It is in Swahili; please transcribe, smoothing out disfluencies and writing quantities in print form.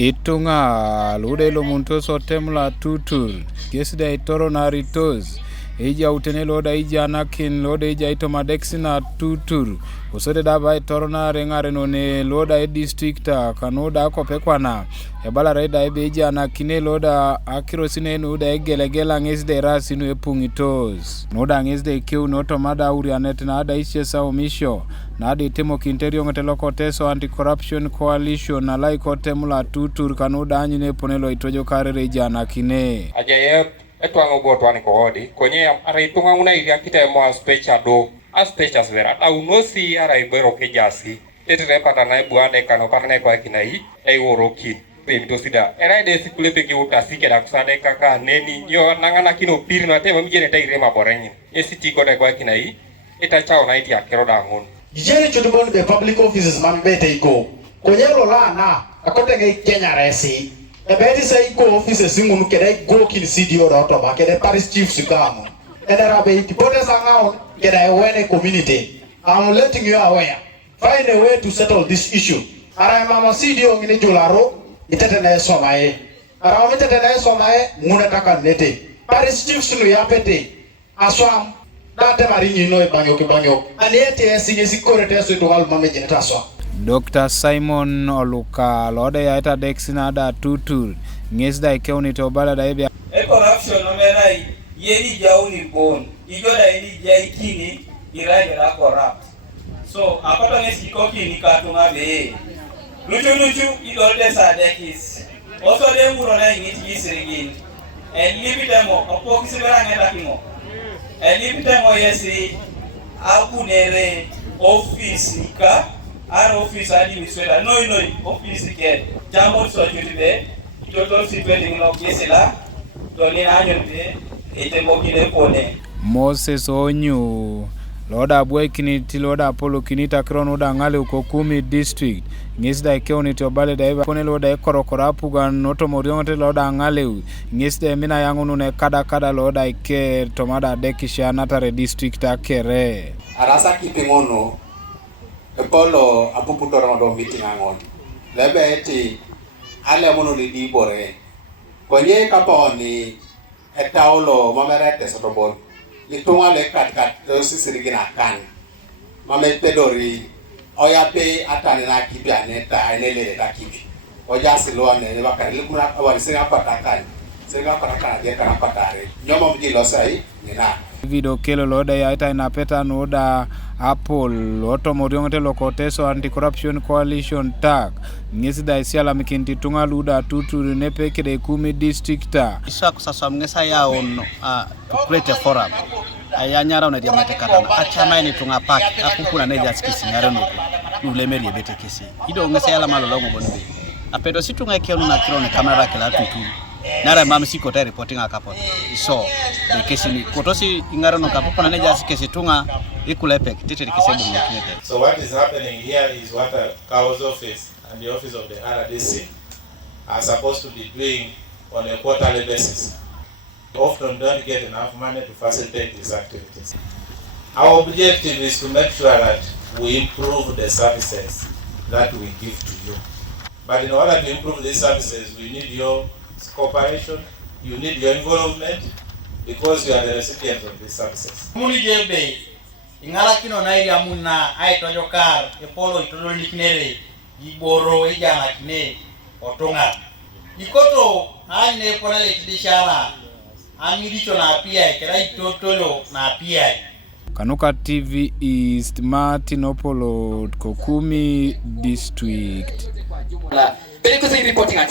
Itunga lude lo muntoso temla tutur kesida itoro na ritos ija utene loda Ejanakine loda ija itomadexina tutur usode daba itoro na rengare ne loda districta kanoda kopekwana ebala reda ebe Ejanakine loda akirosine nuda egelegela ngesde rasinu epungitos noda ngesde kiu noto mada urianet na ada ishesa omisho na adi temo kinterio ngeteloko teso anti-corruption coalition na laiko temula tutur kanoda anyine ponelo itojo karere Ejanakine ajaye etwango botwani ko odi konye ara itunga una iria kitemo aspecha do aspechas vera au nosi ara ibero kejasi tetre patana buane kano patana ko kinai ei worokin pemito sida era de sikule peki utasike da kusade kaka neni yo nangana kino pirna tema mijene taire maborenyi esiti ko da ko kinai eta chao na iti akero da ngon jere chudubon the public offices mambete iko konyelo la na akotenge Kenya resi ebedi say go offices ngunu kede go kin CDO roto ba kede parish chief sukamo edara be ipote sangao kede wene community. I'm letting you aware, find a way to settle this issue. Ara mama CDO ngini jularo itete na somae ara itete na somae nguna taka nete parish chief sunu yapete aswam date marinyi no banyo aliete esinye sikore teso itogal mameje taswa. Dr. Simon Loka lode ya ita dexina da tutur ngesda ikeuni tobala da ebe corruption omerai yeni jauni bon ijoda yeni jaikini iraje la corrupt so akoto ngesi koki ni katunga be luchu idolde sadekis also de muro na ngiti isirigin libitemo opo kisibera ngeta kimo libitemo yesi akunere office nika our office administrator no office ke jambo so jutibe total sipending no kesela doni anyonde etembokile pone Moses onyu loda bwekini tiloda Apollo kinita krono da ngale uko Kumi district ngesda ikeoni tobale da eba kone loda ekorokorapu ga noto morionte loda ngale ngesda mina yangu nune kada loda ike tomada dekisha natare district akere arasa kipingono Apollo apuputora mado meeting angon lebe eti ale mono li dibore konye kaponi etaulo mamerete sotobon litunga le kat to sisirigina kan mame pedori oyape atane na kibia neta enele ta kibi oja silo ne bakari likuna awari singa patakan dia kana patare nyoma mjilo sai nina video kelo loda ya ita inapeta noda Apple oto morionte lokoteso anti-corruption coalition tag ngesida isiala mikinti tunga luda tuturi nepeke de Kumi districta isa kusasa mngesa ya on create a forum ayanyara ona dia matekata achama ni tunga pak akukuna neja skisi ngare no nulemeri ebete kesi ido ngesa yala malolongo bonbe apedo situnga kenu na kirone kamera kala tuturi nara mama siko ta reporting akapo so the case ni kotosi Engarenok akapo na neja kesi tunga ikulepe kitete kisebu mkinete. So what is happening here is what a CAO's office and the office of the RDC are supposed to be doing on a quarterly basis. Often don't get enough money to facilitate these activities. Our objective is to make sure that we improve the services that we give to you. But in order to improve these services, we need your cooperation, you need your involvement, because you are the recipients of these services. Ingalakino na iri amuna aitojo kar epolo itolo liknere iboro Ejanakine otonga ikoto ane ponale tidishara amiricho na pia kera itotolo na pia Kanuka TV East Martinopolo Kumi district. Reporting at